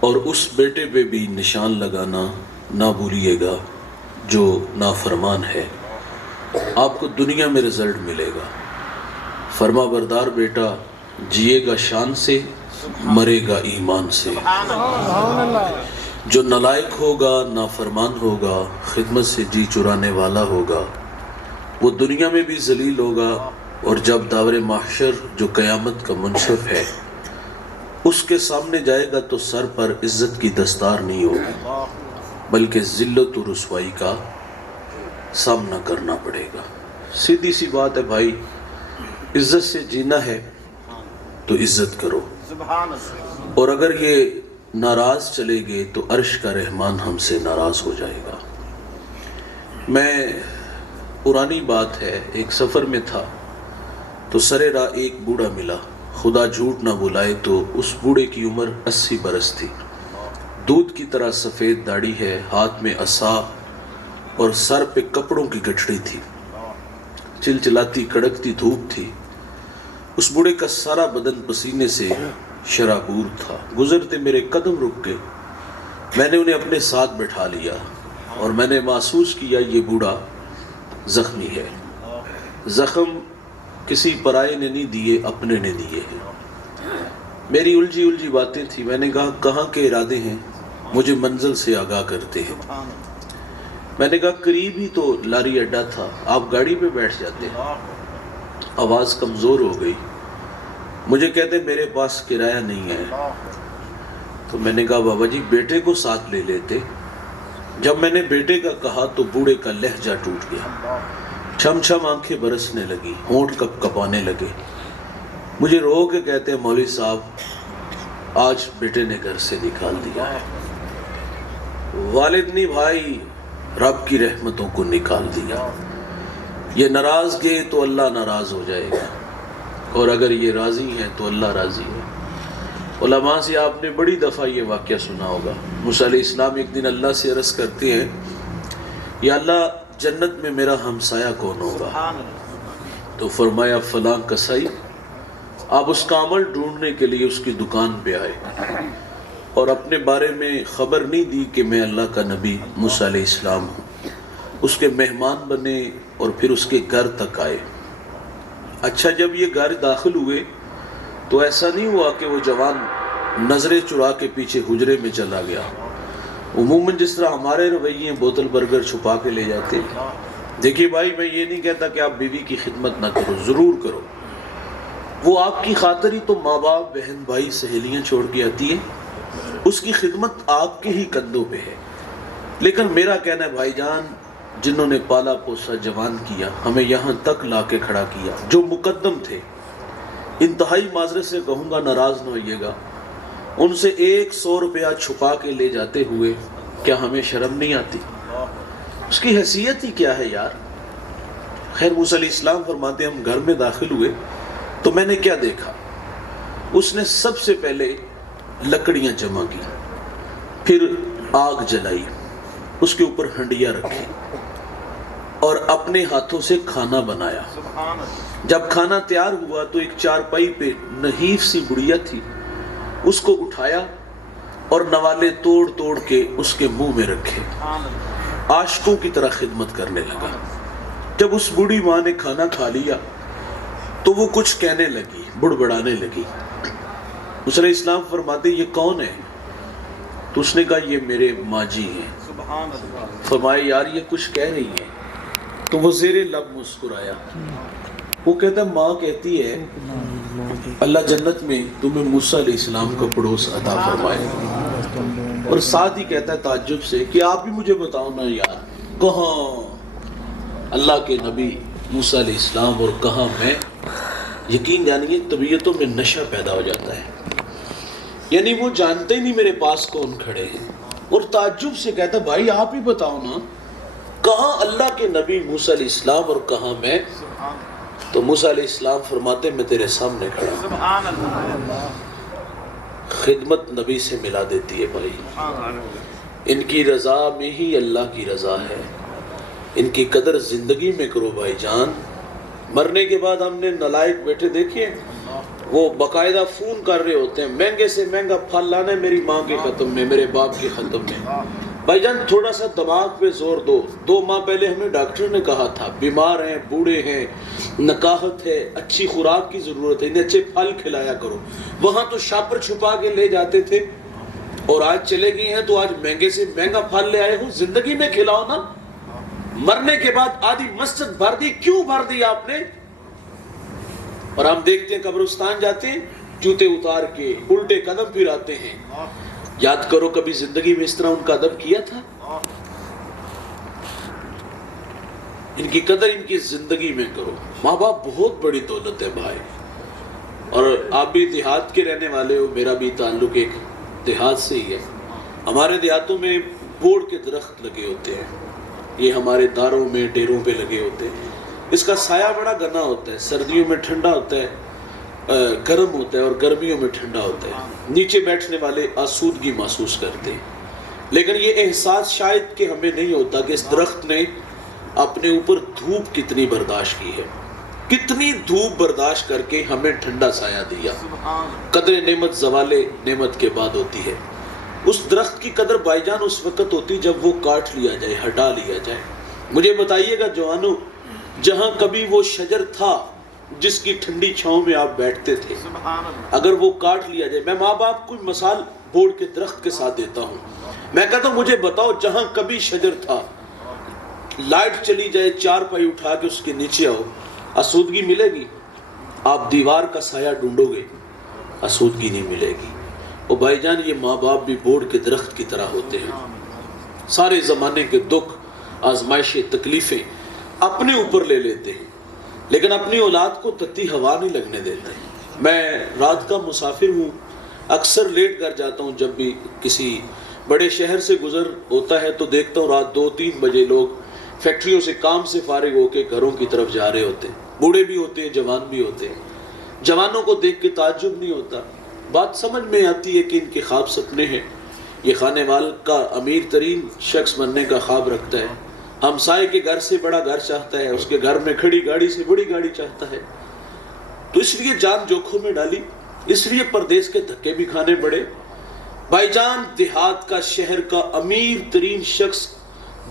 اور اس بیٹے پہ بھی نشان لگانا نہ بھولیے گا جو نافرمان ہے، آپ کو دنیا میں رزلٹ ملے گا۔ فرما بردار بیٹا جیے گا شان سے، مرے گا ایمان سے۔ جو نالائق ہوگا، نافرمان ہوگا، خدمت سے جی چرانے والا ہوگا، وہ دنیا میں بھی ذلیل ہوگا، اور جب داور محشر جو قیامت کا منصف ہے اس کے سامنے جائے گا تو سر پر عزت کی دستار نہیں ہوگی، بلکہ ذلت و رسوائی کا سامنا کرنا پڑے گا۔ سیدھی سی بات ہے بھائی، عزت سے جینا ہے تو عزت کرو، اور اگر یہ ناراض چلے گئے تو عرش کا رحمان ہم سے ناراض ہو جائے گا۔ میں پرانی بات ہے، ایک سفر میں تھا تو سرے راہ ایک بوڑھا ملا، خدا جھوٹ نہ بلائے تو اس بوڑھے کی عمر 80 برس تھی، دودھ کی طرح سفید داڑھی ہے، ہاتھ میں عصا اور سر پہ کپڑوں کی گٹھڑی تھی، چلچلاتی کڑکتی دھوپ تھی۔ اس بوڑھے کا سارا بدن پسینے سے شرابور تھا۔ گزرتے میرے قدم رک گئے، میں نے انہیں اپنے ساتھ بٹھا لیا اور میں نے محسوس کیا یہ بوڑھا زخمی ہے۔ زخم کسی پرائے نے نہیں دیے، اپنے نے دیے ہیں۔ میری الجھی باتیں تھی، میں نے کہا کہاں کے ارادے ہیں، مجھے منزل سے آگاہ کرتے ہیں۔ میں نے کہا قریب ہی تو لاری اڈا تھا، آپ گاڑی پہ بیٹھ جاتے۔ آواز کمزور ہو گئی، مجھے کہتے میرے پاس کرایہ نہیں ہے۔ تو میں نے کہا بابا جی بیٹے کو ساتھ لے لیتے۔ جب میں نے بیٹے کا کہا تو بوڑھے کا لہجہ ٹوٹ گیا، چھم چھم آنکھیں برسنے لگی، ہونٹ کپ کپانے لگے۔ مجھے رو کے کہتے ہیں مولوی صاحب آج بیٹے نے گھر سے نکال دیا ہے۔ والد نہیں بھائی، رب کی رحمتوں کو نکال دیا۔ یہ ناراض گئے تو اللہ ناراض ہو جائے گا، اور اگر یہ راضی ہیں تو اللہ راضی ہے۔ علماء سے آپ نے بڑی دفعہ یہ واقعہ سنا ہوگا۔ موسیٰ علیہ السلام ایک دن اللہ سے عرض کرتے ہیں یا اللہ جنت میں میرا ہمسایہ کون ہوگا؟ تو فرمایا فلاں کسائی۔ آپ اس کا عمل ڈھونڈنے کے لیے اس کی دکان پہ آئے اور اپنے بارے میں خبر نہیں دی کہ میں اللہ کا نبی موسیٰ علیہ السلام ہوں۔ اس کے مہمان بنے اور پھر اس کے گھر تک آئے۔ اچھا جب یہ گھر داخل ہوئے تو ایسا نہیں ہوا کہ وہ جوان نظریں چرا کے پیچھے حجرے میں چلا گیا۔ عموماً جس طرح ہمارے رویے بوتل برگر چھپا کے لے جاتے۔ دیکھیے بھائی میں یہ نہیں کہتا کہ آپ بیوی کی خدمت نہ کرو، ضرور کرو، وہ آپ کی خاطر ہی تو ماں باپ بہن بھائی سہیلیاں چھوڑ کے آتی ہیں، اس کی خدمت آپ کے ہی کندھوں پہ ہے۔ لیکن میرا کہنا ہے بھائی جان جنہوں نے پالا پوسا جوان کیا، ہمیں یہاں تک لا کے کھڑا کیا، جو مقدم تھے، انتہائی معذرت سے کہوں گا ناراض نہ ہوئیے گا، ان سے 100 روپیہ چھپا کے لے جاتے ہوئے کیا ہمیں شرم نہیں آتی؟ اس کی حیثیت ہی کیا ہے یار۔ خیر موسیٰ علیہ السلام فرماتے ہیں ہم گھر میں داخل ہوئے تو میں نے کیا دیکھا، اس نے سب سے پہلے لکڑیاں جمع کی، پھر آگ جلائی، اس کے اوپر ہنڈیاں رکھی اور اپنے ہاتھوں سے کھانا بنایا۔ جب کھانا تیار ہوا تو ایک چارپائی پہ نحیف سی گڑیا تھی، اس کو اٹھایا اور نوالے توڑ توڑ کے اس کے منہ میں رکھے، عاشقوں کی طرح خدمت کرنے لگا۔ جب اس بوڑھی ماں نے کھانا کھا لیا تو وہ کچھ کہنے لگی، بڑبڑانے لگی۔ موسیٰ علیہ السلام فرماتے یہ کون ہے؟ تو اس نے کہا یہ میرے ماں جی ہیں۔ فرمایا یار یہ کچھ کہہ رہی ہیں، تو وہ زیر لب مسکرایا۔ وہ کہتا ہے ماں کہتی ہے اللہ جنت میں تمہیں موسیٰ علیہ السلام کا پڑوس عطا فرمائے، اور ساتھ ہی کہتا ہے تعجب سے کہ آپ بھی مجھے بتاؤ نا یار کہاں اللہ کے نبی موسیٰ علیہ السلام اور کہاں میں۔ یقین جانیے طبیعتوں میں نشہ پیدا ہو جاتا ہے، یعنی وہ جانتے ہی نہیں میرے پاس کون کھڑے ہیں، اور تعجب سے کہتا ہے بھائی آپ ہی بتاؤ نا کہاں اللہ کے نبی موسیٰ علیہ السلام اور کہاں میں۔ تو موسیٰ علیہ السلام فرماتے میں تیرے سامنے کھڑا ہوں۔ خدمت نبی سے ملا دیتی ہے بھائی، ان کی رضا میں ہی اللہ کی رضا ہے، ان کی قدر زندگی میں کرو بھائی جان۔ مرنے کے بعد ہم نے نالائق بیٹے دیکھے، وہ باقاعدہ فون کر رہے ہوتے ہیں مہنگے سے مہنگا پھل لانا ہے میری ماں کے ختم میں، میرے باپ کے ختم میں۔ بھائی جان تھوڑا سا دماغ پہ زور دو۔ 2 ماہ پہلے ہمیں ڈاکٹر نے کہا تھا بیمار ہیں، بوڑھے ہیں، نکاحت ہے، اچھی خوراک کی ضرورت ہے، انہیں اچھے پھل کھلایا کرو۔ وہاں تو شاپر چھپا کے لے جاتے تھے، اور آج چلے گئے ہیں تو آج مہنگے سے مہنگا پھل لے آئے ہو، زندگی میں کھلاؤ نا۔ مرنے کے بعد آدھی مسجد بھر دی، کیوں بھر دی آپ نے؟ اور ہم دیکھتے ہیں قبرستان جاتے ہیں جوتے اتار کے الٹے قدم پھر آتے ہیں۔ یاد کرو کبھی زندگی میں اس طرح ان کا ادب کیا تھا؟ ان کی قدر ان کی زندگی میں کرو۔ ماں باپ بہت بڑی دولت ہے بھائی، اور آپ بھی دیہات کے رہنے والے ہو، میرا بھی تعلق ایک دیہات سے ہی ہے۔ ہمارے دیہاتوں میں بوڑ کے درخت لگے ہوتے ہیں، یہ ہمارے داروں میں ڈیروں پہ لگے ہوتے ہیں۔ اس کا سایہ بڑا گنا ہوتا ہے، سردیوں میں ٹھنڈا ہوتا ہے، گرم ہوتا ہے، اور گرمیوں میں ٹھنڈا ہوتا ہے۔ نیچے بیٹھنے والے آسودگی محسوس کرتے ہیں، لیکن یہ احساس شاید کہ ہمیں نہیں ہوتا کہ اس درخت نے اپنے اوپر دھوپ کتنی برداشت کی ہے، کتنی دھوپ برداشت کر کے ہمیں ٹھنڈا سایہ دیا۔ قدر نعمت زوال نعمت کے بعد ہوتی ہے۔ اس درخت کی قدر بھائی جان اس وقت ہوتی جب وہ کاٹ لیا جائے، ہٹا لیا جائے۔ مجھے بتائیے گا جوانو، جہاں کبھی وہ شجر تھا جس کی ٹھنڈی چھاؤں میں آپ بیٹھتے تھے، اگر وہ کاٹ لیا جائے، میں ماں باپ کو مثال بوڑ کے درخت کے ساتھ دیتا ہوں، میں کہتا ہوں مجھے بتاؤ جہاں کبھی شجر تھا، لائٹ چلی جائے، 4 پائی اٹھا کے اس کے نیچے آؤ، آسودگی ملے گی؟ آپ دیوار کا سایہ ڈھونڈو گے، آسودگی نہیں ملے گی۔ اور بھائی جان یہ ماں باپ بھی بوڑ کے درخت کی طرح ہوتے ہیں، سارے زمانے کے دکھ، آزمائشیں، تکلیفیں اپنے اوپر لے لیتے ہیں، لیکن اپنی اولاد کو تتی ہوا نہیں لگنے دیتے۔ میں رات کا مسافر ہوں، اکثر لیٹ کر جاتا ہوں، جب بھی کسی بڑے شہر سے گزر ہوتا ہے تو دیکھتا ہوں رات 2-3 بجے لوگ فیکٹریوں سے کام سے فارغ ہو کے گھروں کی طرف جا رہے ہوتے ہیں، بوڑھے بھی ہوتے ہیں، جوان بھی ہوتے ہیں۔ جوانوں کو دیکھ کے تعجب نہیں ہوتا، بات سمجھ میں آتی ہے کہ ان کے خواب سپنے ہیں۔ یہ خانے وال کا امیر ترین شخص بننے کا خواب رکھتا ہے، ہمسائے کے گھر سے بڑا گھر چاہتا ہے، اس کے گھر میں کھڑی گاڑی سے بڑی گاڑی چاہتا ہے، تو اس لیے جان جوکھوں میں ڈالی، اس لیے پردیس کے دھکے بھی کھانے پڑے۔ بھائی جان دیہات کا، شہر کا امیر ترین شخص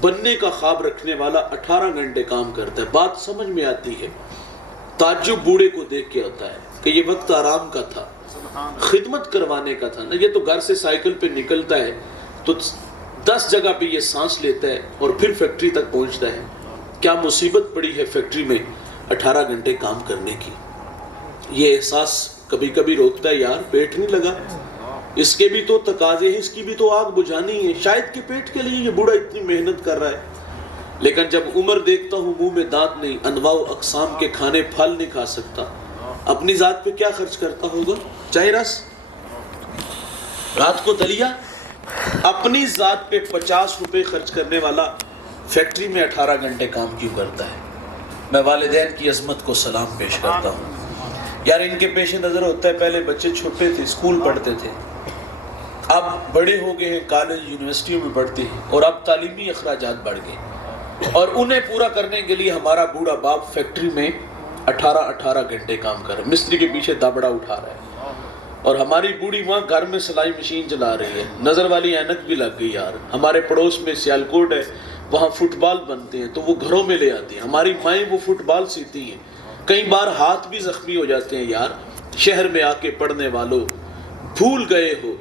بننے کا خواب رکھنے والا 18 گھنٹے کام کرتا ہے، بات سمجھ میں آتی ہے۔ تعجب بوڑھے کو دیکھ کے ہوتا ہے کہ یہ وقت آرام کا تھا، خدمت کروانے کا تھا نا۔ یہ تو گھر سے سائیکل پہ نکلتا ہے تو 10 جگہ پہ یہ سانس لیتا ہے اور پھر فیکٹری تک پہنچتا ہے۔ کیا مصیبت پڑی ہے فیکٹری میں 18 گھنٹے کام کرنے کی۔ یہ احساس کبھی کبھی روکتا ہے، یار پیٹ نہیں لگا، اس کے بھی تو تقاضے ہیں، اس کی بھی تو آگ بجھانی ہے، شاید کہ پیٹ کے لیے یہ بوڑھا اتنی محنت کر رہا ہے۔ لیکن جب عمر دیکھتا ہوں منہ میں دانت نہیں، انواع و اقسام کے کھانے پھل نہیں کھا سکتا، اپنی ذات پہ کیا خرچ کرتا ہوگا؟ چائے رس، رات کو دلیا۔ اپنی ذات پہ 50 روپے خرچ کرنے والا فیکٹری میں 18 گھنٹے کام کیوں کرتا ہے؟ میں والدین کی عظمت کو سلام پیش کرتا ہوں۔ یار ان کے پیش نظر ہوتا ہے پہلے بچے چھوٹے تھے، اسکول پڑھتے تھے، اب بڑے ہو گئے ہیں، کالج یونیورسٹیوں میں پڑھتے ہیں، اور اب تعلیمی اخراجات بڑھ گئے، اور انہیں پورا کرنے کے لیے ہمارا بوڑھا باپ فیکٹری میں 18 گھنٹے کام کر رہا ہے، مستری کے پیچھے دبڑا اٹھا رہا ہے، اور ہماری بوڑھی ماں گھر میں سلائی مشین چلا رہی ہے، نظر والی اینک بھی لگ گئی۔ یار ہمارے پڑوس میں سیالکوٹ ہے، وہاں فٹ بال بنتے ہیں تو وہ گھروں میں لے آتی ہیں، ہماری مائیں وہ فٹ بال سیتی ہیں، کئی بار ہاتھ بھی زخمی ہو جاتے ہیں۔ یار شہر میں آ کے پڑھنے والوں بھول گئے ہو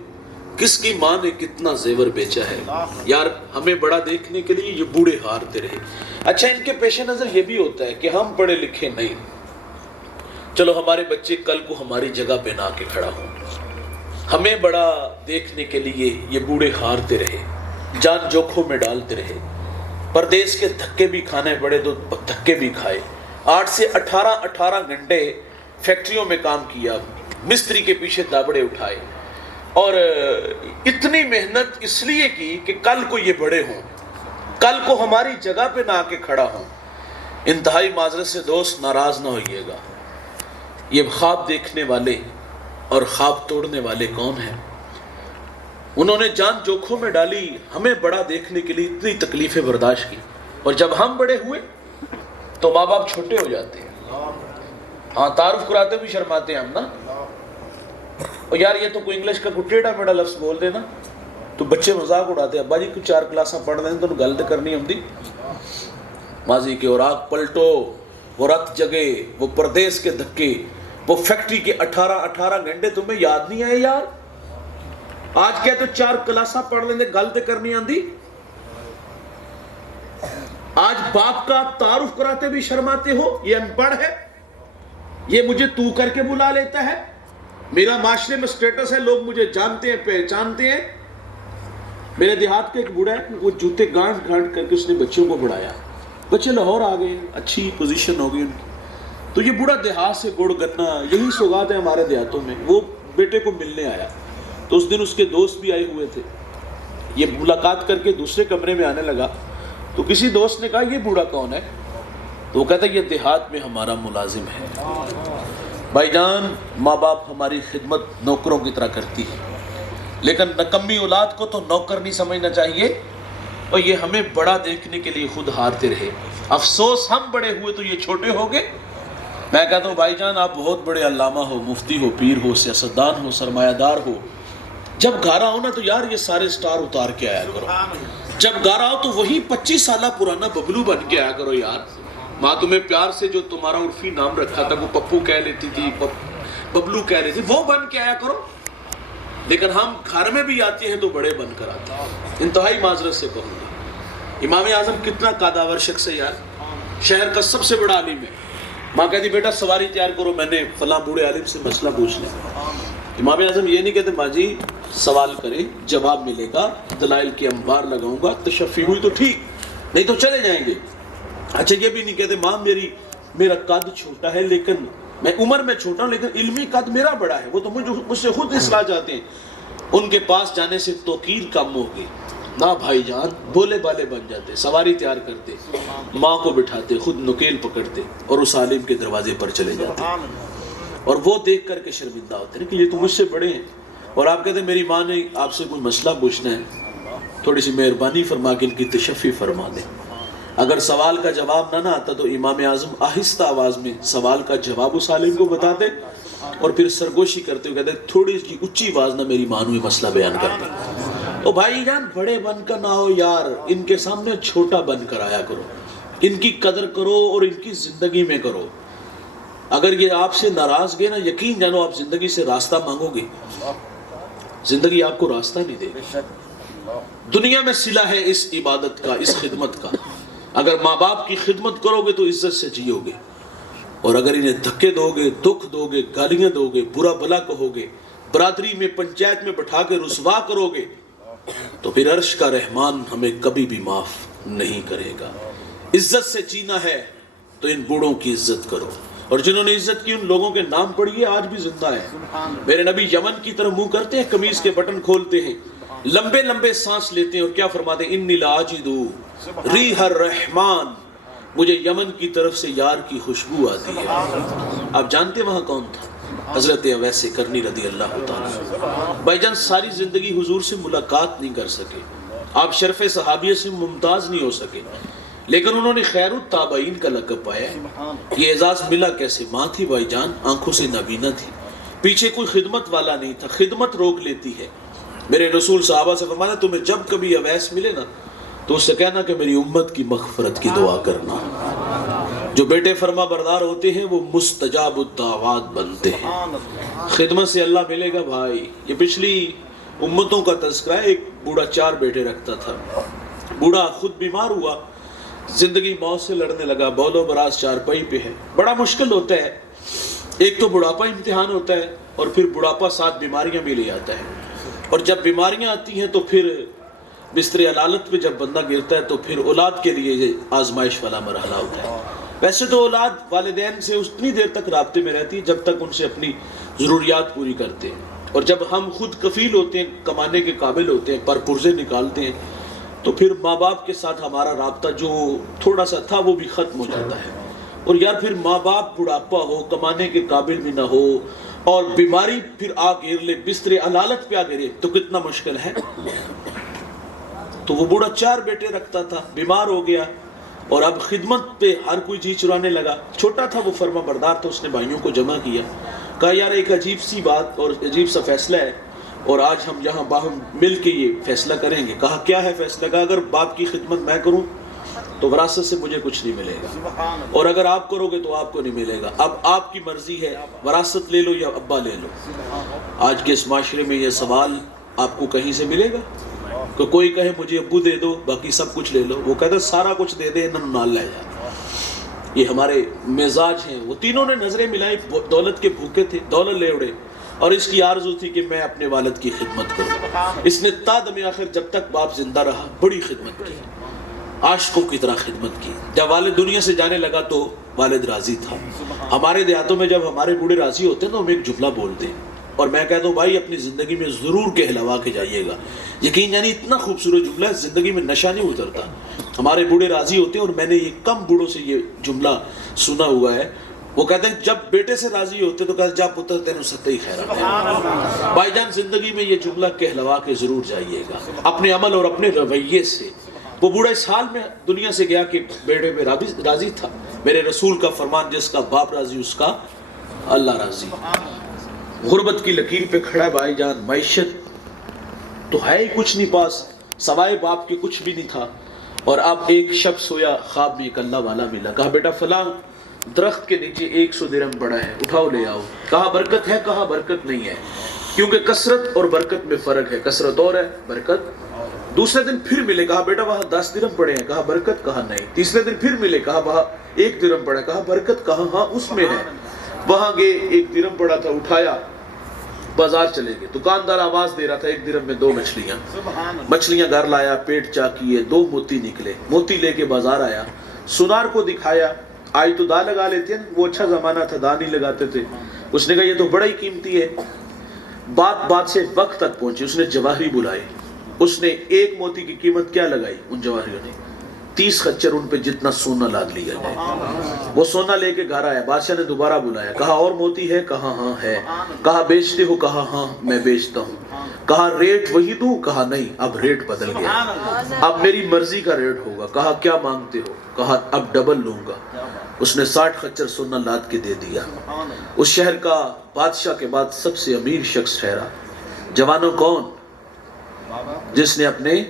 کس کی ماں نے کتنا زیور بیچا ہے۔ یار ہمیں بڑا دیکھنے کے لیے یہ بوڑھے ہارتے رہے۔ اچھا ان کے پیش نظر یہ بھی ہوتا ہے کہ ہم پڑھے لکھے نہیں، چلو ہمارے بچے کل کو ہماری جگہ پہ نہ آ کے کھڑا ہوں۔ ہمیں بڑا دیکھنے کے لیے یہ بوڑھے ہارتے رہے، جان جوکھوں میں ڈالتے رہے، پردیس کے دھکے بھی کھانے پڑے تو دھکے بھی کھائے۔ 8 سے 18 گھنٹے فیکٹریوں میں کام کیا، مستری کے پیچھے دابڑے اٹھائے، اور اتنی محنت اس لیے کی کہ کل کو یہ بڑے ہوں، کل کو ہماری جگہ پہ نہ آ کے کھڑا ہوں۔ انتہائی معذرت سے دوست ناراض نہ ہوئیے گا، یہ خواب دیکھنے والے اور خواب توڑنے والے کون ہیں؟ انہوں نے جان جوکھوں میں ڈالی، ہمیں بڑا دیکھنے کے لیے اتنی تکلیفیں برداشت کی، اور جب ہم بڑے ہوئے تو ماں باپ چھوٹے ہو جاتے ہیں۔ ہاں تعارف کراتے بھی شرماتے ہیں ہم نا، اور یار یہ تو کوئی انگلش کا کوئی ٹیڑھا میڑھا لفظ بول دے نا تو بچے مذاق اڑاتے ہیں، ابا جی کچھ 4 کلاساں پڑھ دیں تو گل کرنی ہوں دی ماضی کے اوراق پلٹو، وہ رت جگے، وہ پردیس کے دھکے، وہ فیکٹری کے 18 گھنٹے تمہیں یاد نہیں آئے یار؟ آج کہتے 4 کلاساں پڑھ لیں دے گل کرنی ہوں دی؟ آج باپ کا تعارف کراتے بھی شرماتے ہو؟ یہ ان پڑھ ہے، یہ مجھے تو کر کے بلا لیتا ہے، میرا معاشرے میں سٹیٹس ہے، لوگ مجھے جانتے ہیں پہچانتے ہیں۔ میرے دیہات کے ایک بوڑھا ہے، وہ جوتے گانٹ گانٹ کر کے اس نے بچوں کو پڑھایا، بچے لاہور آ گئے، اچھی پوزیشن ہو گئی ان کی۔ تو یہ بوڑھا دیہات سے گڑ گنا، یہی سوغات ہے ہمارے دیہاتوں میں، وہ بیٹے کو ملنے آیا تو اس دن اس کے دوست بھی آئے ہوئے تھے۔ یہ ملاقات کر کے دوسرے کمرے میں آنے لگا تو کسی دوست نے کہا یہ بوڑھا کون ہے؟ تو وہ کہتا ہے یہ دیہات میں ہمارا ملازم ہے۔ بھائی جان، ماں باپ ہماری خدمت نوکروں کی طرح کرتی ہے، لیکن نکمی اولاد کو تو نوکر نہیں سمجھنا چاہیے، اور یہ ہمیں بڑا دیکھنے کے لیے خود ہارتے رہے۔ افسوس ہم بڑے ہوئے تو یہ چھوٹے ہو گئے۔ میں کہتا ہوں بھائی جان، آپ بہت بڑے علامہ ہو، مفتی ہو، پیر ہو، سیاستدان ہو، سرمایہ دار ہو، جب گھر آؤ نا تو یار یہ سارے سٹار اتار کے آیا کرو۔ جب گھر آؤ تو وہی 25 سالہ پرانا ببلو بن کے آیا کرو یار۔ ماں تمہیں پیار سے جو تمہارا عرفی نام رکھا تھا، وہ پپو کہہ لیتی تھی، ببلو کہہ لیتی، وہ بن کے آیا کرو۔ لیکن ہم گھر میں بھی آتے ہیں تو بڑے بن کر آتے ہیں۔ انتہائی معذرت سے کہوں گا، امام اعظم کتنا قادآور شخص ہے یار، شہر کا سب سے بڑا عالم ہے۔ ماں کہتی بیٹا سواری تیار کرو، میں نے فلاں بوڑھے عالم سے مسئلہ پوچھ لیا۔ امام اعظم یہ نہیں کہتے ماں جی سوال کریں جواب ملے گا، دلائل کے انبار لگاؤں گا، تشفی ہوئی تو ٹھیک، نہیں تو چلے جائیں گے۔ اچھا یہ بھی نہیں کہتے ماں میرا قد چھوٹا ہے، لیکن میں عمر میں چھوٹا ہوں لیکن علمی قد میرا بڑا ہے، وہ تو مجھ سے خود اصلاح چاہتے ہیں، ان کے پاس جانے سے توقیر کم ہوگی۔ نہ بھائی جان، بولے بالے بن جاتے، سواری تیار کرتے، ماں کو بٹھاتے، خود نکیل پکڑتے اور اس عالم کے دروازے پر چلے جاتے، اور وہ دیکھ کر کے شرمندہ ہوتے ہیں کہ یہ تو مجھ سے بڑے ہیں۔ اور آپ کہتے ہیں میری ماں نے آپ سے کوئی مسئلہ پوچھنا ہے، تھوڑی سی مہربانی فرما کے ان کی تشفی فرما دیں۔ اگر سوال کا جواب نہ آتا تو امام اعظم آہستہ آواز میں سوال کا جواب اس عالم کو بتاتے اور پھر سرگوشی کرتے ہوئے کہتے تھوڑی سی اونچی آواز نہ میری ماں نے مسئلہ بیان کر دیں۔ او بھائی جان، بڑے بن کر نہ ہو یار، ان کے سامنے چھوٹا بن کر آیا کرو، ان کی قدر کرو اور ان کی زندگی میں کرو۔ اگر یہ آپ سے ناراض گئے نا، یقین جانو آپ زندگی سے راستہ مانگو گے، زندگی آپ کو راستہ نہیں دے گی۔ دنیا میں صلہ ہے اس عبادت کا، اس خدمت کا۔ اگر ماں باپ کی خدمت کرو گے تو عزت سے جیو گے، اور اگر انہیں دھکے دو گے، دکھ دو گے، گالیاں دو گے، برا بھلا کہو گے، برادری میں پنچایت میں بٹھا کے رسوا کرو گے، تو پھر عرش کا رحمان ہمیں کبھی بھی معاف نہیں کرے گا۔ عزت سے جینا ہے تو ان بوڑھوں کی عزت کرو، اور جنہوں نے عزت کی ان لوگوں کے نام پڑھیے، آج بھی زندہ ہیں۔ میرے نبی یمن کی طرف منہ کرتے ہیں، قمیض کے بٹن کھولتے ہیں، لمبے لمبے سانس لیتے ہیں اور کیا فرماتے ہیں؟ انی لاجدو ریح الرحمان، مجھے یمن کی طرف سے یار کی خوشبو آتی ہے۔ آپ جانتے وہاں کون تھا؟ حضرت اویس کرنی رضی اللہ تعالیٰ۔ بھائی جان، ساری زندگی حضور سے ملاقات نہیں کر سکے، آپ شرف صحابیہ سے ممتاز نہیں ہو سکے، لیکن انہوں نے خیر التابعین کا لقب پایا ہے۔ یہ اعزاز ملا کیسے؟ ماں تھی بھائی جان، آنکھوں سے نابینا تھی، پیچھے کوئی خدمت والا نہیں تھا، خدمت روک لیتی ہے۔ میرے رسول صحابہ سے فرمایا تمہیں جب کبھی اویس ملے نا تو اس سے کہنا کہ میری امت کی مغفرت کی دعا کرنا۔ جو بیٹے فرما بردار ہوتے ہیں وہ مستجاب الدعوات بنتے ہیں۔ خدمت سے اللہ ملے گا بھائی۔ یہ پچھلی امتوں کا تذکرہ ہے۔ ایک بوڑھا 4 بیٹے رکھتا تھا، بوڑھا خود بیمار ہوا، زندگی موت سے لڑنے لگا، بول و براز چارپائی پہ ہے، بڑا مشکل ہوتا ہے۔ ایک تو بڑھاپا امتحان ہوتا ہے، اور پھر بڑھاپا ساتھ بیماریاں بھی لے آتا ہے، اور جب بیماریاں آتی ہیں تو پھر بستر علالت پہ جب بندہ گرتا ہے تو پھر اولاد کے لیے یہ آزمائش والا مرحلہ ہوتا ہے۔ ویسے تو اولاد والدین سے اتنی دیر تک رابطے میں رہتی ہے جب تک ان سے اپنی ضروریات پوری کرتے ہیں، اور جب ہم خود کفیل ہوتے ہیں، کمانے کے قابل ہوتے ہیں، پر پرزے نکالتے ہیں، تو پھر ماں باپ کے ساتھ ہمارا رابطہ جو تھوڑا سا تھا وہ بھی ختم ہو جاتا ہے۔ اور یار پھر ماں باپ بڑھاپا ہو، کمانے کے قابل بھی نہ ہو، اور بیماری پھر آ گھیر لے، بستر علالت پہ آ گھیرے، تو کتنا مشکل ہے۔ تو وہ بوڑھا 4 بیٹے رکھتا تھا، بیمار ہو گیا، اور اب خدمت پہ ہر کوئی جی چرانے لگا۔ چھوٹا تھا وہ، فرما بردار تھا، اس نے بھائیوں کو جمع کیا کہا یار ایک عجیب سی بات اور عجیب سا فیصلہ ہے اور آج ہم یہاں باہم مل کے یہ فیصلہ کریں گے. کہا کیا ہے فیصلہ؟ کہا اگر باپ کی خدمت میں کروں تو وراثت سے مجھے کچھ نہیں ملے گا، اور اگر آپ کرو گے تو آپ کو نہیں ملے گا. اب آپ کی مرضی ہے، وراثت لے لو یا ابا لے لو. آج کے اس معاشرے میں یہ سوال آپ کو کہیں سے ملے گا کہ کوئی کہے مجھے ابو دے دو باقی سب کچھ لے لو، وہ کہتا سارا کچھ دے دے انہوں نال لے جا. یہ ہمارے مزاج ہیں. وہ تینوں نے نظریں ملائی، دولت کے بھوکے تھے، دولت لے اڑے، اور اس کی آرزو تھی کہ میں اپنے والد کی خدمت کروں. اس نے تا دم آخر جب تک باپ زندہ رہا بڑی خدمت کی، عاشقوں کی طرح خدمت کی. جب والد دنیا سے جانے لگا تو والد راضی تھا. ہمارے دیہاتوں میں جب ہمارے بوڑھے راضی ہوتے ہیں تو ہم ایک جملہ بولتے ہیں، اور میں کہتا ہوں بھائی اپنی زندگی میں ضرور کہلوا کے جائیے گا. یقین جانی اتنا خوبصورت جملہ ہے، زندگی میں نشہ نہیں اترتا. ہمارے بوڑھے راضی ہوتے ہیں، اور میں نے یہ کم بوڑھوں سے یہ جملہ سنا ہوا ہے. وہ کہتے ہیں جب بیٹے سے راضی ہوتے تو کہتے جا پتر تینوں ستئی خیرہ. بھائی جان زندگی میں یہ جملہ کہلوا کے ضرور جائیے گا اپنے عمل اور اپنے رویے سے. وہ بوڑھا اس حال میں دنیا سے گیا کہ بیٹے میں راضی تھا. میرے رسول کا فرمان جس کا باپ راضی اس کا اللہ راضی. غربت کی لکیر پہ کھڑا ہے بھائی جان، معیشت تو ہے ہی کچھ نہیں پاس، سوائے باپ کے کچھ بھی نہیں تھا. اور اب ایک شخص سویا، خواب میں ایک اللہ والا ملا. کہا بیٹا فلاں درخت کے نیچے 100 درہم پڑا ہے، اٹھاؤ لے آؤ. کہا برکت ہے؟ کہا برکت نہیں ہے، کیونکہ کثرت اور برکت میں فرق ہے. کثرت اور ہے، برکت. دوسرے دن پھر ملے. کہا بیٹا وہاں 10 درہم پڑے ہیں. کہا برکت؟ کہا نہیں. تیسرے دن پھر ملے. کہا وہاں 1 درہم پڑا ہے. کہا برکت؟ کہا ہاں اس میں ہے. وہاں گئے، 1 درہم پڑا تھا، اٹھایا، بازار چلے گئے. دکاندار آواز دے رہا تھا 1 درہم میں 2 مچھلیاں گھر لایا، پیٹ چاک کیے، 2 موتی نکلے. موتی لے کے بازار آیا، سونار کو دکھایا. آج تو دا لگا لیتے ہیں، وہ اچھا زمانہ تھا، دا نہیں لگاتے تھے. اس نے کہا یہ تو بڑا ہی قیمتی ہے. بات سے وقت تک پہنچی. اس نے جواہری بلائے. اس نے 1 موتی کی قیمت کیا لگائی ان جواہریوں نے؟ 30 خچر ان پہ جتنا سونا لاد لیا جائے. وہ سونا لے کے گھر آیا. بادشاہ نے دوبارہ بلایا. کہا اور موتی ہے؟ کہا ہاں ہے. کہا بیچتے ہو؟ کہا ہاں میں بیچتا ہوں. کہا ریٹ وہی دوں؟ کہا نہیں اب ریٹ بدل گیا، اب میری مرضی کا ریٹ ہوگا. کہا کیا مانگتے ہو؟ کہا اب ڈبل لوں گا. اس نے 60 خچر سونا لاد کے دے دیا. اس شہر کا بادشاہ کے بعد سب سے امیر شخص ٹھہرا. جوانوں کون؟ جس نے اپنے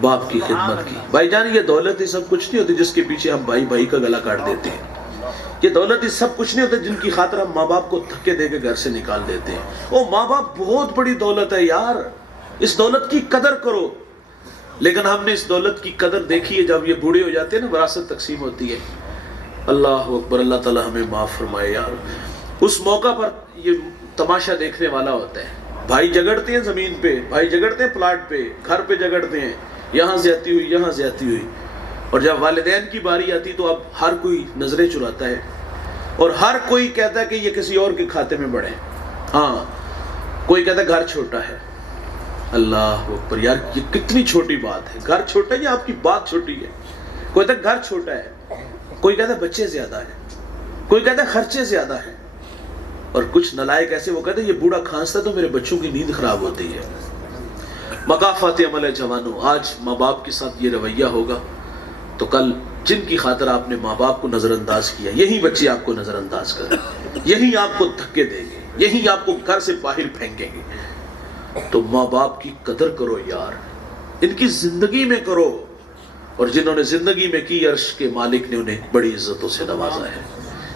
باپ کی خدمت کی. بھائی جان یہ دولت ہی سب کچھ نہیں ہوتی جس کے پیچھے ہم بھائی کا گلا کاٹ دیتے ہیں. یہ دولت ہی سب کچھ نہیں ہوتا جن کی خاطر ہم ماں باپ کو دھکے دے کے گھر سے نکال دیتے ہیں. او ماں باپ بہت بڑی دولت ہے یار، اس دولت کی قدر کرو. لیکن ہم نے اس دولت کی قدر دیکھی ہے جب یہ بوڑھے ہو جاتے ہیں نا، وراثت تقسیم ہوتی ہے. اللہ اکبر، اللہ تعالی ہمیں معاف فرمائے یار. اس موقع پر یہ تماشا دیکھنے والا ہوتا ہے. بھائی جگڑتے ہیں زمین پہ، بھائی جگڑتے ہیں پلاٹ پہ، گھر پہ جگڑتے ہیں، یہاں زیادتی ہوئی، یہاں زیادتی ہوئی. اور جب والدین کی باری آتی تو اب ہر کوئی نظریں چراتا ہے اور ہر کوئی کہتا ہے کہ یہ کسی اور کے کھاتے میں بڑھے. ہاں کوئی کہتا ہے گھر چھوٹا ہے. اللہ اکبر یار، یہ کتنی چھوٹی بات ہے. گھر چھوٹا ہے یا آپ کی بات چھوٹی ہے؟ کوئی کہتا ہے گھر چھوٹا ہے، کوئی کہتا ہے بچے زیادہ ہیں، کوئی کہتا ہے خرچے زیادہ ہیں. اور کچھ نلائق ایسے وہ کہتے ہیں یہ بوڑھا کھانستا تو میرے بچوں کی نیند خراب ہوتی ہے. مقافات عمل ہے جوانوں، آج ماں باپ کے ساتھ یہ رویہ ہوگا تو کل جن کی خاطر آپ نے ماں باپ کو نظر انداز کیا، یہی بچے آپ کو نظر انداز کریں، یہی آپ کو دھکے دیں گے، یہی آپ کو گھر سے باہر پھینکیں گے. تو ماں باپ کی قدر کرو یار، ان کی زندگی میں کرو. اور جنہوں نے زندگی میں کی، عرش کے مالک نے انہیں بڑی عزتوں سے نوازا ہے.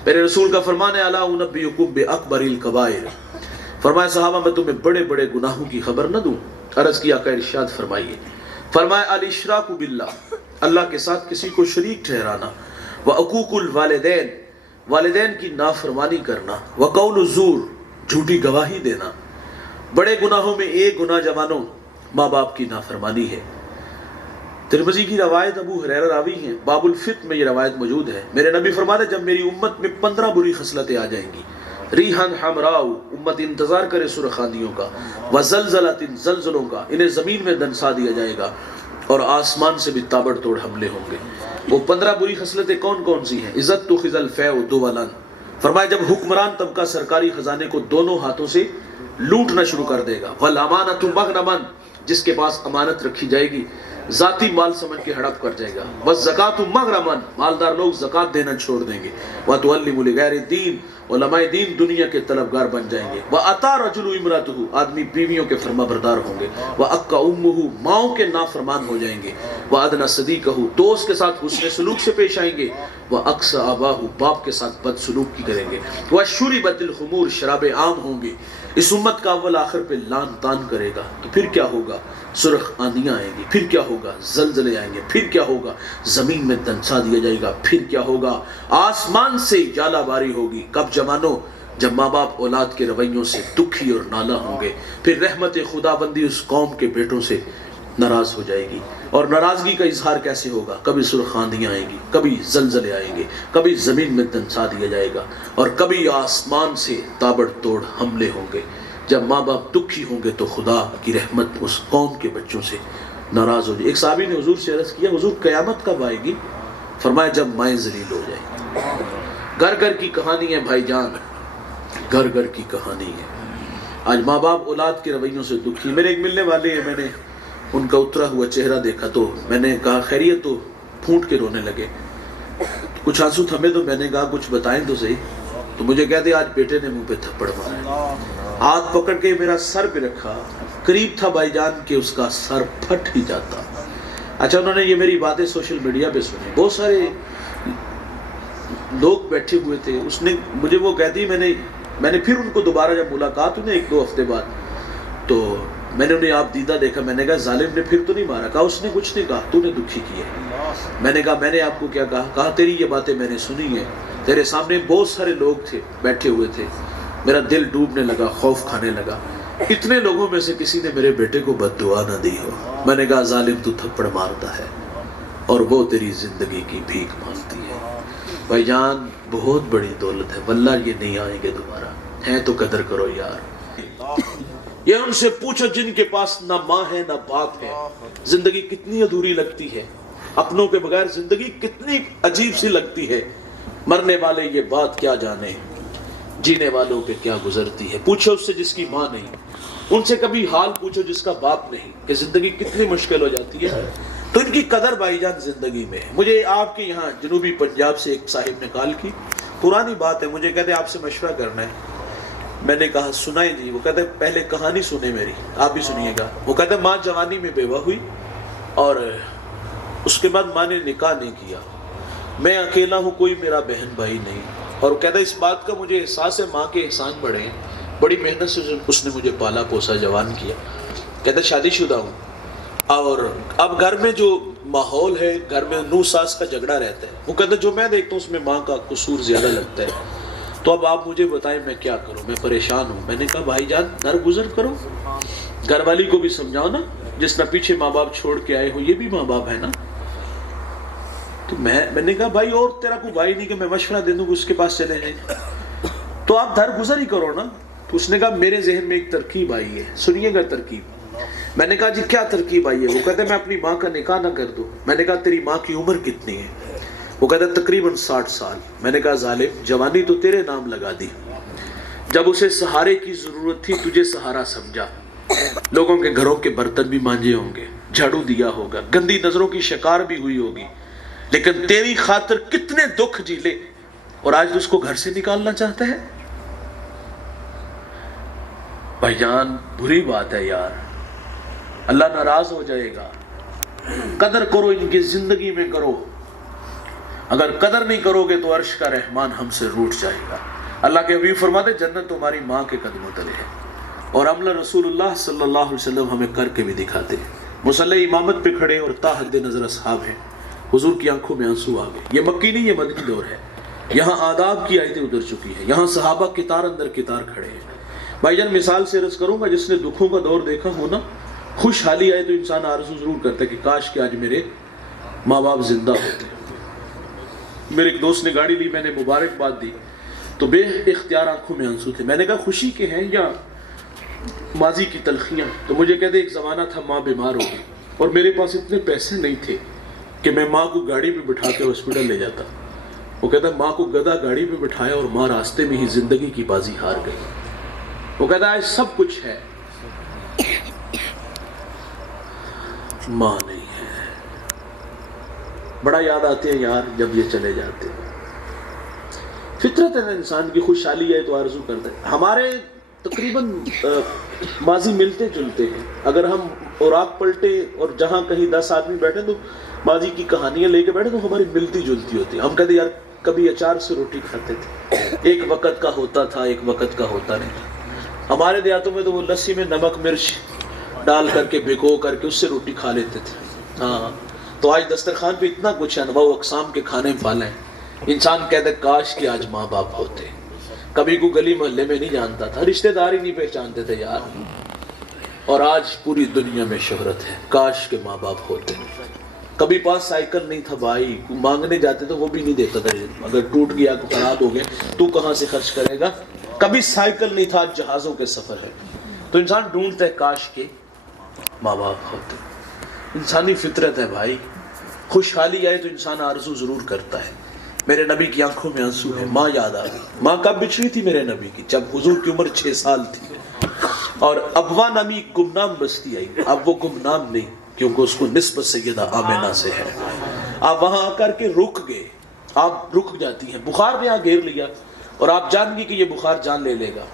میرے رسول کا فرمان ہے الا انبئکم باکبر الکبائر. فرمایا صحابہ میں تمہیں بڑے بڑے گناہوں کی خبر نہ دوں؟ عرض کیا کہ ارشاد فرمائیے. فرمایا الاشراک باللہ، اللہ کے ساتھ کسی کو شریک ٹھہرانا، وعقوق الوالدین، والدین کی نافرمانی کرنا، وقول الزور، جھوٹی گواہی دینا. بڑے گناہوں میں ایک گناہ جوانوں ماں باپ کی نافرمانی ہے. ترمذی کی روایت، ابو ہریرہ راوی ہیں، باب الفت میں یہ روایت موجود ہے. میرے نبی فرماتے جب میری امت میں 15 بری خصلتیں آ جائیں گی، ریحان حمراء، امت انتظار کرے سرخ آندھیوں کا، وزلزلۃ، زلزلوں کا، انہیں زمین میں دنسا دیا جائے گا اور آسمان سے بھی تابڑ توڑ حملے ہوں گے. وہ 15 بری خصلتیں کون کون سی ہیں؟ عزت تؤخذ الفیء دولا. فرمایا جب حکمران طبقہ سرکاری خزانے کو دونوں ہاتھوں سے لوٹنا شروع کر دے گا. والامانۃ مغنما، جس کے پاس امانت رکھی جائے گی ذاتی مال سمجھ کے ہڑپ کر جائے گا. بس زکات مغرمن، مالدار لوگ زکات دینا چھوڑ دیں گے. وَتُعَلِّمُ لِغَيْرِ الدِّينِ، علماء دین دنیا کے طلبگار بن جائیں گے. وَأَطَاعَ رَجُلُ امْرَأَتَهُ، آدمی بیویوں کے فرما بردار ہوں گے. وَأَكَّ أُمُّهُ، ماؤں کے نافرمان ہو جائیں گے. وَأَدْنَى صَدِيقَهُ، دوست کے ساتھ حسن سلوک سے پیش آئیں گے. وَأَقْصَى أَبَاهُ، باپ کے ساتھ بد سلوک کی کریں گے. وَشُرِبَتِ الْخُمُورُ، شراب عام ہوں گے. اس امت کا اول آخر پہ لان تان کرے گا. تو پھر کیا ہوگا؟ سرخ آندیاں آئیں گی. پھر کیا ہوگا؟ زلزلے آئیں گے. پھر کیا ہوگا؟ زمین میں دنسا دیا جائے گا. پھر کیا ہوگا؟ آسمان سے جالا باری ہوگی. کب جوانوں؟ جب ماں باپ اولاد کے رویوں سے دکھی اور نالا ہوں گے. پھر رحمت خداوندی اس قوم کے بیٹوں سے ناراض ہو جائے گی. اور ناراضگی کا اظہار کیسے ہوگا؟ کبھی سرخ آندیاں آئیں گی، کبھی زلزلے آئیں گے، کبھی زمین میں دنسا دیا جائے گا، اور کبھی آسمان سے تابڑ توڑ حملے ہوں گے. جب ماں باپ دکھی ہوں گے تو خدا کی رحمت اس قوم کے بچوں سے ناراض ہو جائے. ایک صحابی نے حضور سے عرض کیا، حضور قیامت کب آئے گی؟ فرمایا جب مائیں ذلیل ہو جائیں گی. گھر گھر کی کہانی ہے بھائی جان، گھر گھر کی کہانی ہے. آج ماں باپ اولاد کے رویوں سے دکھی. میرے ایک ملنے والے ہیں، میں نے ان کا اترا ہوا چہرہ دیکھا تو میں نے کہا خیریت؟ تو پھونٹ کے رونے لگے. کچھ آنسو تھمے تو میں نے کہا کچھ بتائیں تو صحیح. تو مجھے کہتے آج بیٹے نے منہ پہ تھپڑ مارا، ہاتھ پکڑ کے میرا سر پہ رکھا. قریب تھا بھائی جان کہ اس کا سر پھٹ ہی جاتا. اچھا انہوں نے یہ میری باتیں سوشل میڈیا پہ سنی، بہت سارے لوگ بیٹھے ہوئے تھے. اس نے مجھے وہ کہتی، میں نے پھر ان کو دوبارہ جب ملاقات ہوئی ایک دو ہفتے بعد، تو میں نے انہیں آپ دیدہ دیکھا. میں نے کہا ظالم نے پھر تو نہیں مارا؟ کہا اس نے کچھ نہیں کہا، تو نے دکھی کیا. میں نے کہا میں نے آپ کو کیا کہا؟ کہا تیری یہ باتیں میں نے سنی ہیں، تیرے سامنے بہت سارے لوگ تھے بیٹھے ہوئے تھے. میرا دل ڈوبنے لگا، خوف کھانے لگا. اتنے لوگوں میں سے کسی نے میرے بیٹے کو بد دعا نہ دی ہو. میں نے کہا ظالم تو تھپڑ مارتا ہے اور وہ تیری زندگی کی بھیک مانگتی ہے. بھائی جان بہت بڑی دولت ہے، واللہ یہ نہیں آئیں گے دوبارہ. ہیں تو قدر کرو یار. یہ ان سے پوچھو جن کے پاس نہ ماں ہے نہ باپ ہے، زندگی کتنی ادھوری لگتی ہے. اپنوں کے بغیر زندگی کتنی عجیب سی لگتی ہے. مرنے والے یہ بات کیا جانے، جینے والوں پہ کیا گزرتی ہے. پوچھو اس سے جس کی ماں نہیں، ان سے کبھی حال پوچھو جس کا باپ نہیں، کہ زندگی کتنی مشکل ہو جاتی ہے. تو ان کی قدر بھائی جان زندگی میں. مجھے آپ کے یہاں جنوبی پنجاب سے ایک صاحب نے کال کی، پرانی بات ہے، مجھے کہتے آپ سے مشورہ کرنا ہے. میں نے کہا سنائیں جی. وہ کہتے پہلے کہانی سنیں میری، آپ بھی سنیے گا. وہ کہتے ماں جوانی میں بیوہ ہوئی اور اس کے بعد ماں نے نکاح نہیں کیا. میں اکیلا ہوں، کوئی میرا بہن بھائی نہیں. اور وہ کہتا ہے اس بات کا مجھے احساس ہے ماں کے احسان بڑے ہیں، بڑی محنت سے اس نے مجھے پالا پوسا جوان کیا. کہتا شادی شدہ ہوں اور اب گھر میں جو ماحول ہے، گھر میں نو ساس کا جھگڑا رہتا ہے. وہ کہتا جو میں دیکھتا ہوں اس میں ماں کا قصور زیادہ لگتا ہے. تو اب آپ مجھے بتائیں میں کیا کروں، میں پریشان ہوں. میں نے کہا بھائی جان درگزر کرو، گھر والی کو بھی سمجھاؤ نا، جس نہ پیچھے ماں باپ چھوڑ کے آئے ہو، یہ بھی ماں باپ ہے نا. تو میں نے کہا بھائی اور تیرا کوئی بھائی نہیں کہ میں مشورہ دے دوں کہ اس کے پاس چلے جائیں؟ تو آپ درگزر ہی کرو نا. تو اس نے کہا میرے ذہن میں ایک ترکیب آئی ہے، سنیے گا ترکیب. میں نے کہا جی کیا ترکیب آئی ہے؟ وہ کہتے میں اپنی ماں کا نکاح نہ کر دوں. میں نے کہا تیری ماں کی عمر کتنی ہے؟ وہ کہتا تقریباً 60 سال. میں نے کہا ظالم جوانی تو تیرے نام لگا دی، جب اسے سہارے کی ضرورت تھی تجھے سہارا سمجھا. لوگوں کے گھروں کے برتن بھی مانجے ہوں گے، جھاڑو دیا ہوگا، گندی نظروں کی شکار بھی ہوئی ہوگی، لیکن تیری خاطر کتنے دکھ جھیلے، اور آج اس کو گھر سے نکالنا چاہتا ہے. بھائی جان بری بات ہے یار، اللہ ناراض ہو جائے گا. قدر کرو، ان کی زندگی میں کرو. اگر قدر نہیں کرو گے تو عرش کا رحمان ہم سے روٹ جائے گا. اللہ کے حبیب فرماتے جنت تمہاری ماں کے قدموں تلے ہے. اور عمل رسول اللہ صلی اللہ علیہ وسلم ہمیں کر کے بھی دکھاتے ہیں. مصلی امامت پہ کھڑے اور تا حد نظر اصحاب ہیں. حضور کی آنکھوں میں آنسو آ گئے. یہ مکی نہیں، یہ مدنی دور ہے. یہاں آداب کی آیتیں اتر چکی ہیں، یہاں صحابہ کتار اندر کتار کھڑے ہیں. بھائی جان مثال سے عرض کروں گا، جس نے دکھوں کا دور دیکھا ہو نا، خوشحالی آئے تو انسان آرزو ضرور کرتا ہے کہ کاش کہ آج میرے ماں باپ زندہ ہوتے. میرے ایک دوست نے گاڑی لی، میں نے مبارکباد دی تو بے اختیار آنکھوں میں آنسو تھے. میں نے کہا خوشی کے ہیں یا ماضی کی تلخیاں؟ تو مجھے کہتے ایک زمانہ تھا ماں بیمار ہو گئی اور میرے پاس اتنے پیسے نہیں تھے کہ میں ماں کو گاڑی پہ بٹھا کے ہاسپٹل لے جاتا. وہ کہتا ماں کو گدھا گاڑی پہ بٹھایا اور ماں راستے میں ہی زندگی کی بازی ہار گئی. وہ کہتا ہے سب کچھ ہے، ماں نہیں ہے. بڑا یاد آتے ہیں یار جب یہ چلے جاتے ہیں۔ فطرت ہے نا انسان کی، خوشحالی ہے تو آرزو کرتا ہے۔ ہمارے تقریباً ماضی ملتے جلتے ہیں، اگر ہم اوراق پلٹے اور جہاں کہیں 10 آدمی بیٹھے تو ماضی کی کہانیاں لے کے بیٹھے تو ہماری ملتی جلتی ہوتی ہیں۔ ہم کہتے یار کبھی اچار سے روٹی کھاتے تھے، ایک وقت کا ہوتا تھا ایک وقت کا ہوتا نہیں تھا۔ ہمارے دیہاتوں میں تو وہ لسی میں نمک مرچ ڈال کر کے بھگو کر کے اس سے روٹی کھا لیتے تھے۔ ہاں تو آج دسترخوان پہ اتنا کچھ ہے، انواع و اقسام کے کھانے پھالے ہیں، انسان کہتے کاش کہ آج ماں باپ ہوتے۔ کبھی کو گلی محلے میں نہیں جانتا تھا، رشتہ دار ہی نہیں پہچانتے تھے یار، اور آج پوری دنیا میں شہرت ہے۔ کاش کے ماں باپ ہوتے۔ کبھی پاس سائیکل نہیں تھا بھائی، مانگنے جاتے تو وہ بھی نہیں دیتا تھا، اگر ٹوٹ گیا خراب ہو گئے تو کہاں سے خرچ کرے گا۔ کبھی سائیکل نہیں تھا، جہازوں کے سفر ہے، تو انسان ڈھونڈتا ہے کاش کے ماں باپ ہوتے۔ انسانی فطرت ہے بھائی، خوشحالی آئے تو انسان آرزو ضرور کرتا ہے۔ میرے نبی کی آنکھوں میں آنسو ہے، ماں یاد آ گئی۔ ماں کب بچھڑی تھی میرے نبی کی؟ جب حضور کی عمر 6 سال تھی، اور ابوا نامی گمنام بستی آئی۔ اب وہ گمنام نہیں کیونکہ اس کو نسبت سیدہ آمنہ سے ہے۔ آپ وہاں آ کر کے رک گئے، آپ رک جاتی ہیں، بخار نے یہاں گھیر لیا اور آپ جان گئی کہ یہ بخار جان لے لے گا۔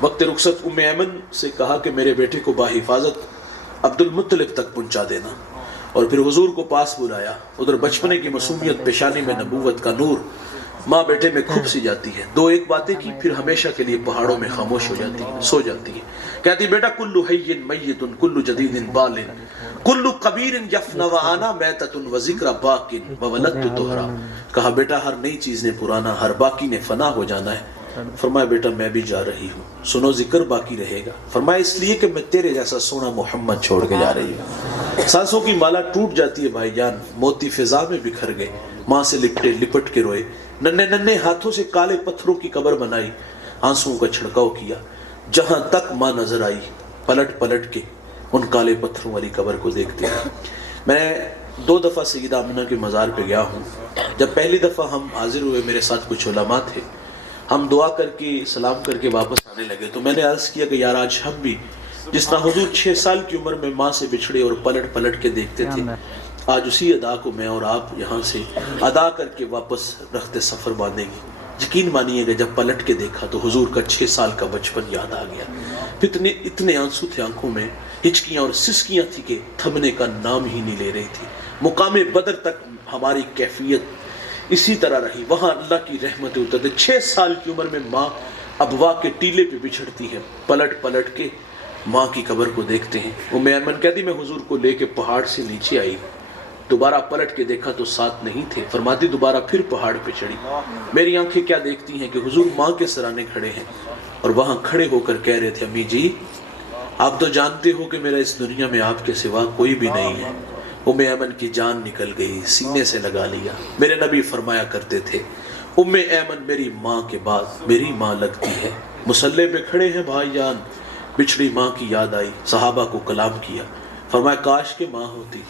وقت رخصت ام ایمن سے کہا کہ میرے بیٹے کو باحفاظت عبد المطلب تک پہنچا دینا، اور پھر حضور کو پاس بلایا۔ ادھر بچپنے کی معصومیت، پیشانی میں نبوت کا نور، ماں بیٹے میں کھپ سی جاتی ہے۔ دو ایک باتیں کی، پھر ہمیشہ کے لیے پہاڑوں میں خاموش ہو جاتی ہے، سو جاتی ہے۔ کہتی بیٹا کلو حی میت کلو جدید بال کلو کبیر یفنی وانا میتۃ وذکر باق وولدت طہرا۔ کہا بیٹا ہر نئی چیز نے پرانا، ہر باقی نے فنا ہو جانا ہے۔ فرمایا بیٹا میں بھی جا رہی ہوں، سنو ذکر باقی رہے گا۔ فرمایا اس لیے کہ میں تیرے جیسا سونا محمد چھوڑ کے جا رہی ہوں۔ سانسوں کی مالا ٹوٹ جاتی ہے بھائی جان، موتی فضا میں بکھر گئے، ماں سے لپٹ کے روئے، ننھے ننھے ہاتھوں سے کالے پتھروں کی قبر بنائی، آنسوں کا چھڑکاؤ کیا۔ جہاں تک ماں نظر آئی پلٹ پلٹ کے ان کالے پتھروں والی قبر کو دیکھتے ہیں۔ میں 2 دفعہ سیدہ آمنہ کے مزار پہ گیا ہوں۔ جب پہلی دفعہ ہم حاضر ہوئے، میرے ساتھ کچھ علماء تھے، ہم دعا کر کے سلام کر کے واپس آنے لگے تو میں نے عرض کیا کہ یار آج ہم بھی جس طرح حضور 6 سال کی عمر میں ماں سے بچھڑے اور پلٹ پلٹ کے دیکھتے تھے، آج اسی ادا کو میں اور آپ یہاں سے ادا کر کے واپس رخت سفر باندھیں گے۔ یقین مانیے گا جب پلٹ کے دیکھا تو حضور کا 6 سال کا بچپن یاد آ گیا۔ اتنے آنسو تھے آنکھوں میں، ہچکیاں اور سسکیاں تھی کہ تھمنے کا نام ہی نہیں لے رہی تھی۔ مقام بدر تک ہماری کیفیت اسی طرح رہی، وہاں اللہ کی رحمت اترتے۔ 6 سال کی عمر میں ماں ابوا کے ٹیلے پہ بچھڑتی ہے، پلٹ پلٹ کے ماں کی قبر کو دیکھتے ہیں۔ ام ایمن کہتی میں حضور کو لے کے پہاڑ سے نیچے آئی، دوبارہ پلٹ کے دیکھا تو ساتھ نہیں تھے۔ فرماتی دوبارہ پھر پہاڑ پہ چڑھی، میری آنکھیں کیا دیکھتی ہیں کہ حضور ماں کے سرانے کھڑے ہیں، اور وہاں کھڑے ہو کر کہہ رہے تھے امی جی آپ تو جانتے ہو کہ میرا اس دنیا میں آپ کے سوا کوئی بھی نہیں ہے۔ ام ایمن کی جان نکل گئی، سینے سے لگا لیا۔ میرے نبی فرمایا کرتے تھے ام ایمن میری ماں کے بعد میری ماں لگتی ہے۔ مصلی پہ کھڑے ہیں بھائی جان، بچھڑی ماں کی یاد آئی، صحابہ کو کلام کیا، فرمایا کاش کہ ماں ہوتی،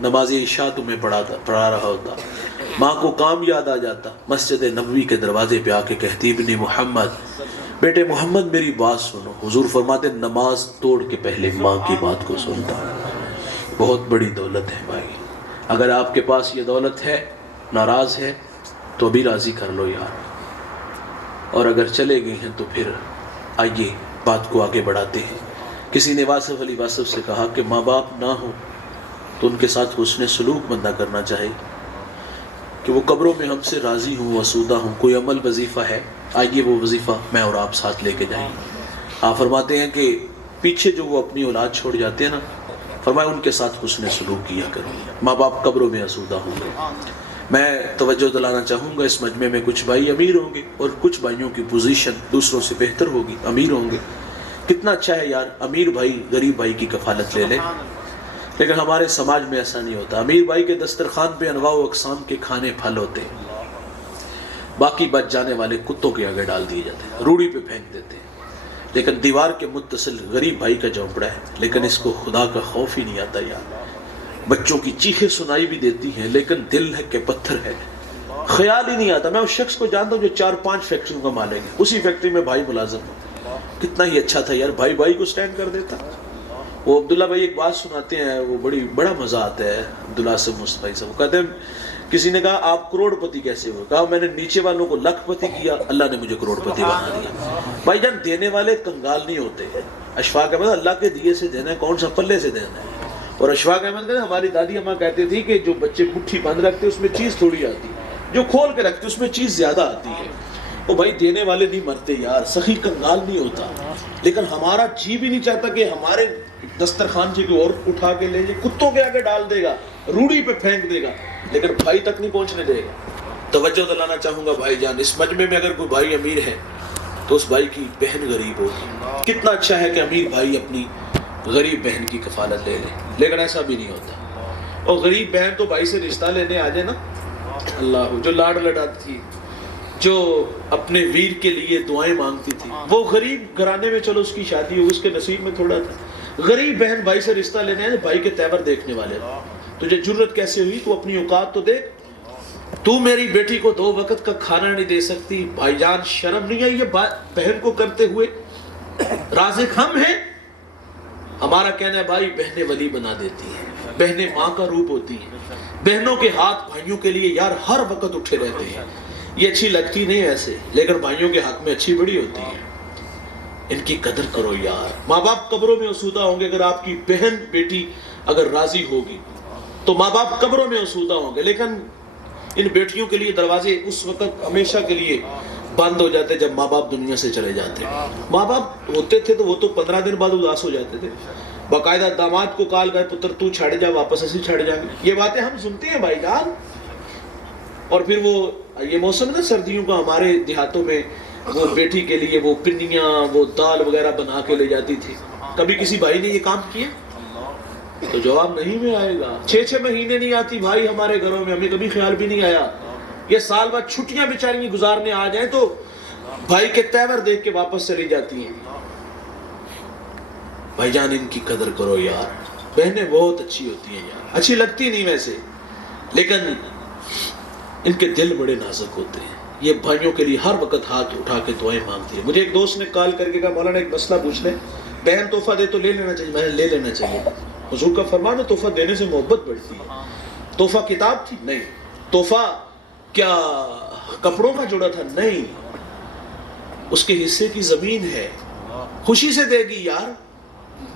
نماز عشاء تمہیں پڑھا رہا ہوتا، ماں کو کام یاد آ جاتا، مسجد نبوی کے دروازے پہ آ کے کہتی ابن محمد بیٹے محمد میری بات سنو۔ حضور فرماتے نماز توڑ کے پہلے ماں کی بات کو سنتا۔ بہت بڑی دولت ہے بھائی، اگر آپ کے پاس یہ دولت ہے، ناراض ہے تو ابھی راضی کر لو یار، اور اگر چلے گئے ہیں تو پھر آئیے بات کو آگے بڑھاتے ہیں۔ کسی نے واصف علی واصف سے کہا کہ ماں باپ نہ ہو تو ان کے ساتھ حسن سلوک بندہ کرنا چاہے کہ وہ قبروں میں ہم سے راضی ہوں، وسودہ ہوں۔ کوئی عمل وظیفہ ہے، آئیے وہ وظیفہ میں اور آپ ساتھ لے کے جائیں۔ آپ فرماتے ہیں کہ پیچھے جو وہ اپنی اولاد چھوڑ جاتے ہیں نا، فرمایا ان کے ساتھ حسن سلوک کیا کرو، ماں باپ قبروں میں آسودہ ہوں گے۔ میں توجہ دلانا چاہوں گا اس مجمع میں کچھ بھائی امیر ہوں گے اور کچھ بھائیوں کی پوزیشن دوسروں سے بہتر ہوگی، امیر ہوں گے۔ کتنا اچھا ہے یار امیر بھائی غریب بھائی کی کفالت لے لے، لیکن ہمارے سماج میں ایسا نہیں ہوتا۔ امیر بھائی کے دسترخوان پہ انواع و اقسام کے کھانے پھل ہوتے ہیں، باقی بچ جانے والے کتوں کے آگے ڈال دیے جاتے ہیں، روڑی پہ پھینک دیتے ہیں۔ لیکن دیوار کے متصل غریب بھائی کا جھونپڑا ہے، لیکن اس کو خدا کا خوف ہی نہیں آتا یار۔ بچوں کی چیخیں سنائی بھی دیتی ہیں لیکن دل ہے کہ پتھر ہے، خیال ہی نہیں آتا۔ میں اس شخص کو جانتا ہوں جو 4-5 فیکٹریوں کا مالک ہے، اسی فیکٹری میں بھائی ملازم ہے۔ کتنا ہی اچھا تھا یار، بھائی بھائی کو سٹینڈ کر دیتا، وہ عبداللہ بھائی ایک بات سناتے ہیں, وہ بڑا مزہ آتا ہے عبداللہ سے مصطفی سے. وہ کہتے ہیں کسی نے کہا آپ کروڑ پتی کیسے ہوئے؟ کہا میں نے نیچے والوں کو لکھ پتی کیا, اللہ نے مجھے کروڑ پتی بنا دیا. بھائی جان دینے والے کنگال نہیں ہوتے. اشفاق احمد اللہ کے دیے سے دینا ہے, کون سا پلے سے دینا ہے. اور اشفاق احمد کہتے ہیں ہماری دادی اماں کہتے تھی کہ جو بچے مٹھی بند رکھتے اس میں چیز تھوڑی آتی, جو کھول کے رکھتے اس میں چیز زیادہ آتی ہے. وہ بھائی دینے والے نہیں مرتے یار, سخی کنگال نہیں ہوتا. لیکن ہمارا جی بھی نہیں چاہتا کہ ہمارے دسترخوان سے کوئی اور اٹھا کے لے جائے, کتوں کے آگے ڈال دے گا, روڑی پہ پھینک دے گا, لیکن بھائی تک نہیں پہنچنے دے گا. توجہ دلانا چاہوں گا بھائی جان, اس مجمع میں اگر کوئی بھائی امیر ہے تو اس بھائی کی بہن غریب ہوگی. کتنا اچھا ہے کہ امیر بھائی اپنی غریب بہن کی کفالت لے لے, لیکن ایسا بھی نہیں ہوتا. اور غریب بہن تو بھائی سے رشتہ لینے آ جائے نا, اللہ جو لاڈ لڈاتی تھی, جو اپنے ویر کے لیے دعائیں مانگتی تھی, وہ غریب گھرانے میں چلو اس کی شادی ہو, اس کے نصیب میں تھوڑا تھا. غریب بہن بھائی سے رشتہ لینے آئے, بھائی کے تیور دیکھنے والے. تجھے جرت کیسے ہوئی, تو اپنی اوقات تو دیکھ, تو میری بیٹی کو 2 وقت کا کھانا نہیں دے سکتی. بھائی جان شرم نہیں آئی یہ بہن کو کرتے ہوئے؟ رازق ہم ہیں. ہمارا کہنا ہے بھائی بہنیں ولی بنا دیتی ہیں, بہنیں ماں کا روپ ہوتی ہیں. بہنوں کے ہاتھ بھائیوں کے لیے یار ہر وقت اٹھے رہتے ہیں. یہ اچھی لگتی نہیں ایسے, لیکن بھائیوں کے حق میں اچھی بڑی ہوتی ہے. ان کی قدر کرو یار. ماں باپ قبروں میں اسودہ ہوں گے, اگر آپ کی بہن بیٹی اگر راضی ہوگی تو ماں باپ قبروں میں اسودہ ہوں گے. لیکن ان بیٹیوں کے لیے دروازے اس وقت ہمیشہ کے لیے بند ہو جاتے جب ماں باپ دنیا سے چلے جاتے. ماں باپ ہوتے تھے تو وہ تو 15 دن بعد اداس ہو جاتے تھے. باقاعدہ داماد کو کال گئے پتر تو چھڑ جا, واپس ایسے چھڑ جائیں گے. یہ باتیں ہم سنتے ہیں بھائی جان. اور پھر وہ یہ موسم ہے نا سردیوں کا, ہمارے دیہاتوں میں وہ بیٹی کے لیے وہ پنیاں وہ دال وغیرہ بنا کے لے جاتی تھی. کبھی کسی بھائی نے یہ کام کیا؟ تو جواب نہیں میں آئے گا. 6 مہینے نہیں آتی بھائی ہمارے گھروں میں, ہمیں کبھی خیال بھی نہیں آیا. یہ سال بعد چھٹیاں بیچاری گزارنے آ جائیں تو بھائی کے تیور دیکھ کے واپس چلی جاتی ہیں. بھائی جان ان کی قدر کرو یار. بہنیں بہت اچھی ہوتی ہیں یار, اچھی لگتی نہیں ویسے, لیکن ان کے دل بڑے نازک ہوتے ہیں. یہ بھائیوں کے لیے ہر وقت ہاتھ اٹھا کے دعائیں مانگتی ہے. مجھے ایک دوست نے کال کر کے کہا مولانا ایک مسئلہ پوچھ لیں, بہن تحفہ دے تو لے لینا چاہیے. میں نے لے لینا چاہیے. حضور کا فرمان ہے تحفہ دینے سے محبت بڑھتی ہے. تحفہ کتاب تھی نہیں, تحفہ کیا کپڑوں کا جوڑا تھا نہیں, اس کے حصے کی زمین ہے. خوشی سے دے گی یار,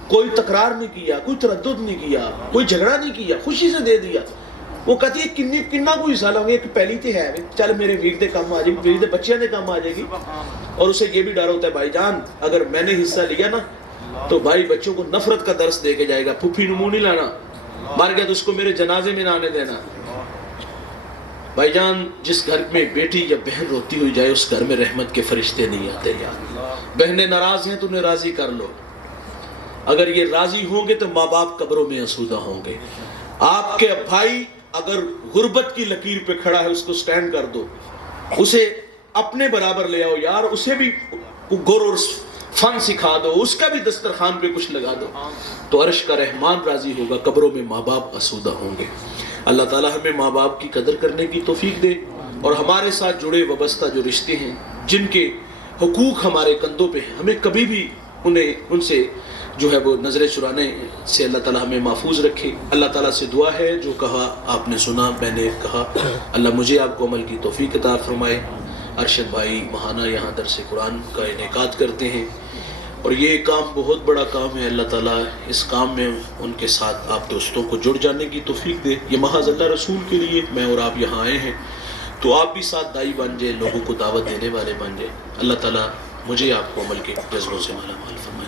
کوئی تکرار نہیں کیا, کوئی تردد نہیں کیا, کوئی جھگڑا نہیں کیا, خوشی سے دے دیا. وہ کہتی ہے کننا کوئی سالہ ہوگی, ایک پہلی تے ہے چل میرے ویر دے کام آ جائے گی, ویر دے بچیاں دے کام آ جائے گی. اور اسے یہ بھی ڈر ہوتا ہے بھائی جان اگر میں نے حصہ لیا نا تو بھائی بچوں کو نفرت کا درس دے کے جائے گا. پھوپھی نو منہ نہیں لانا, مر گیا تو اس کو میرے جنازے میں نہ آنے دینا. بھائی جان جس گھر میں بیٹی یا بہن روتی ہوئی جائے اس گھر میں رحمت کے فرشتے نہیں آتے یار. بہنیں ناراض ہیں تو انہیں راضی کر لو. اگر یہ راضی ہوں گے تو ماں باپ قبروں میں اسودہ ہوں گے. آپ کے بھائی اگر غربت کی لکیر پہ کھڑا ہے اس کو سٹینڈ کر دو, اسے اپنے برابر لے آؤ یار, اسے بھی گر اور فن سکھا دو, اس کا بھی دسترخوان پہ کچھ لگا دو, تو عرش کا رحمان راضی ہوگا, قبروں میں ماں باپ اسودہ ہوں گے. اللہ تعالیٰ ہمیں ماں باپ کی قدر کرنے کی توفیق دے, اور ہمارے ساتھ جڑے وابستہ جو رشتے ہیں جن کے حقوق ہمارے کندھوں پہ ہیں, ہمیں کبھی بھی ان سے جو ہے وہ نظر چرانے سے اللہ تعالیٰ ہمیں محفوظ رکھے. اللہ تعالیٰ سے دعا ہے جو کہا آپ نے سنا, میں نے کہا, اللہ مجھے آپ کو عمل کی توفیق عطا فرمائے. ارشد بھائی ماہانہ یہاں درس قرآن کا انعقاد کرتے ہیں اور یہ کام بہت بڑا کام ہے. اللہ تعالیٰ اس کام میں ان کے ساتھ آپ دوستوں کو جڑ جانے کی توفیق دے. یہ محض اللہ رسول کے لیے میں اور آپ یہاں آئے ہیں, تو آپ بھی ساتھ دائی بن جائے, لوگوں کو دعوت دینے والے بن جائے. اللہ تعالیٰ مجھے آپ کو عمل کے جذبوں سے مالا مال فرمائے.